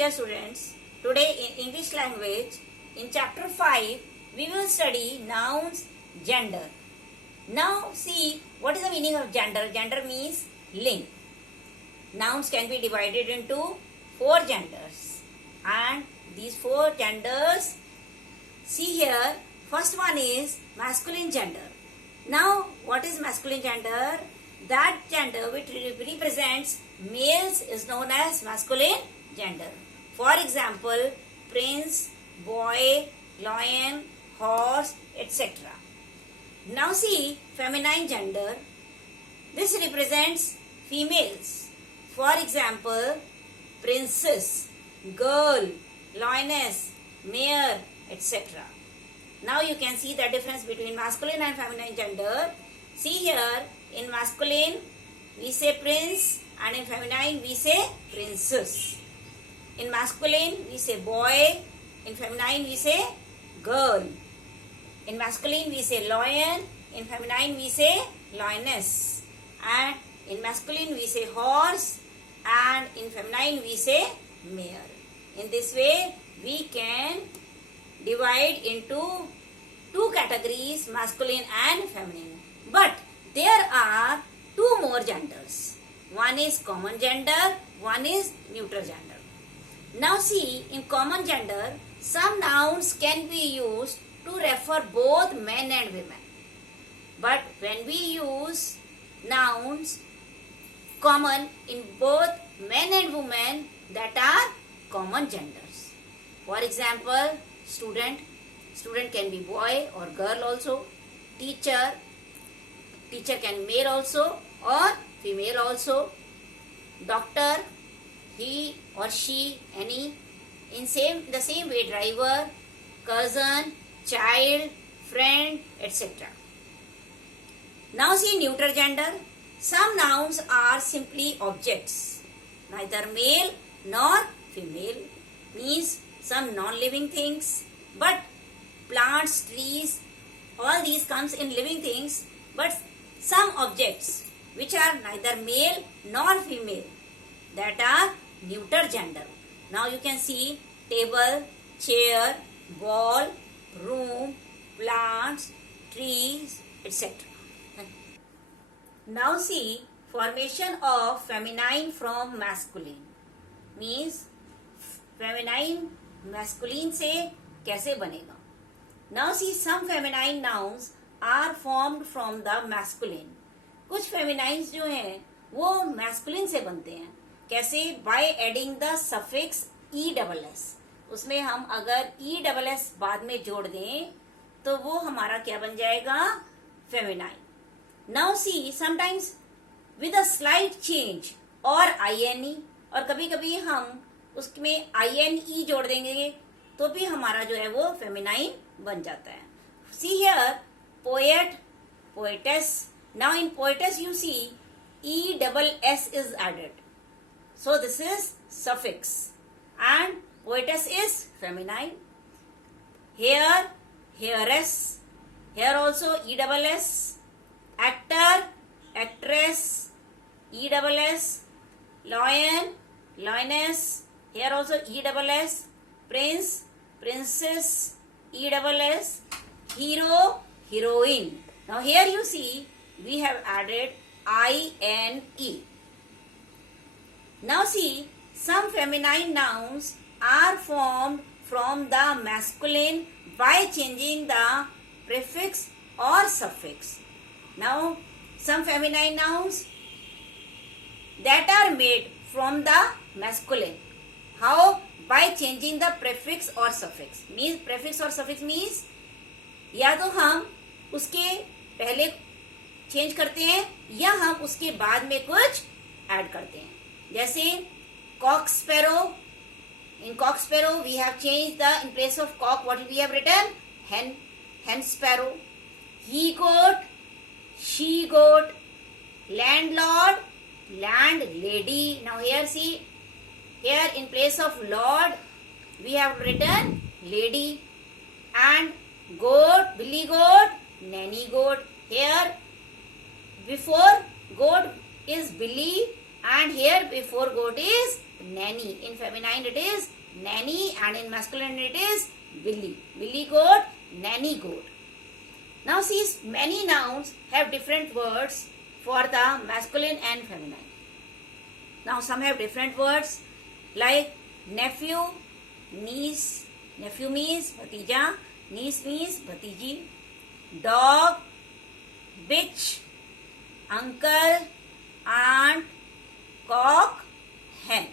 dear students, today in English language, in chapter 5, we will study nouns, gender. Now see, what is the meaning of gender? Gender means ling. Nouns can be divided into 4 genders. And these 4 genders, see here, first one is masculine gender. Now, what is masculine gender? That gender which represents males is known as masculine gender. For example, prince, boy, lion, horse, etc. Now see, feminine gender. This represents females. For example, princess, girl, lioness, mare, etc. Now you can see the difference between masculine and feminine gender. See here, in masculine we say prince and in feminine we say princess. In masculine we say boy, in feminine we say girl. In masculine we say lion, in feminine we say lioness. And in masculine we say horse and in feminine we say mare. In this way we can divide into 2 categories, masculine and feminine. But there are 2 more genders. One is common gender, one is neutral gender. Now see, in common gender, some nouns can be used to refer both men and women. But when we use nouns common in both men and women, that are common genders. For example, student can be boy or girl also. Teacher can male also or female also. Doctor, he or she, any. In the same way, driver, cousin, child, friend, etc. Now see neutral gender. Some nouns are simply objects, neither male nor female, means some non-living things. But plants, trees, all these comes in living things. But some objects which are neither male nor female, that are neuter gender. Now you can see table, chair, ball, room, plants, trees, etc. Now see formation of feminine from masculine, means feminine masculine से कैसे बनेगा. Now see, some feminine nouns are formed from the masculine. कुछ feminines जो हैं वो masculine से बनते हैं. कैसे? By adding the suffix ESS. उसमें हम अगर ESS बाद में जोड़ दें तो वो हमारा क्या बन जाएगा? Feminine. Now see, sometimes with a slight change or INE, और कभी कभी हम उसमें INE जोड़ देंगे तो भी हमारा जो है वो फेमिनाइन बन जाता है. See here, poet, poetess. Now in poetess you see ESS is added. So this is suffix. And poetess is feminine. Here, heiress. Here also ESS. Actor, actress, ESS. Lion, lioness. Here also ESS. Prince, princess, ESS. Hero, heroine. Now here you see we have added INE. Now see, some feminine nouns are formed from the masculine by changing the prefix or suffix. Now some feminine nouns that are made from the masculine. How? By changing the prefix or suffix. Means prefix or suffix means या तो हम उसके पहले change करते हैं या हम उसके बाद में कुछ ऐड करते हैं. जैसे cock sparrow. In cock sparrow we have changed the, in place of cock what we have written? Hen sparrow. He goat, she goat. Landlord, landlady. Now here see, here in place of lord we have written lady. And goat, billy goat, nanny goat. Here before goat is billy and here before goat is nanny. In feminine it is nanny, and in masculine it is Willie. Willie goat, nanny goat. Now see, many nouns have different words for the masculine and feminine. Now some have different words like nephew, niece. Nephew means bhatija, niece means bhatiji. Dog, bitch, uncle, aunt, cock, hen.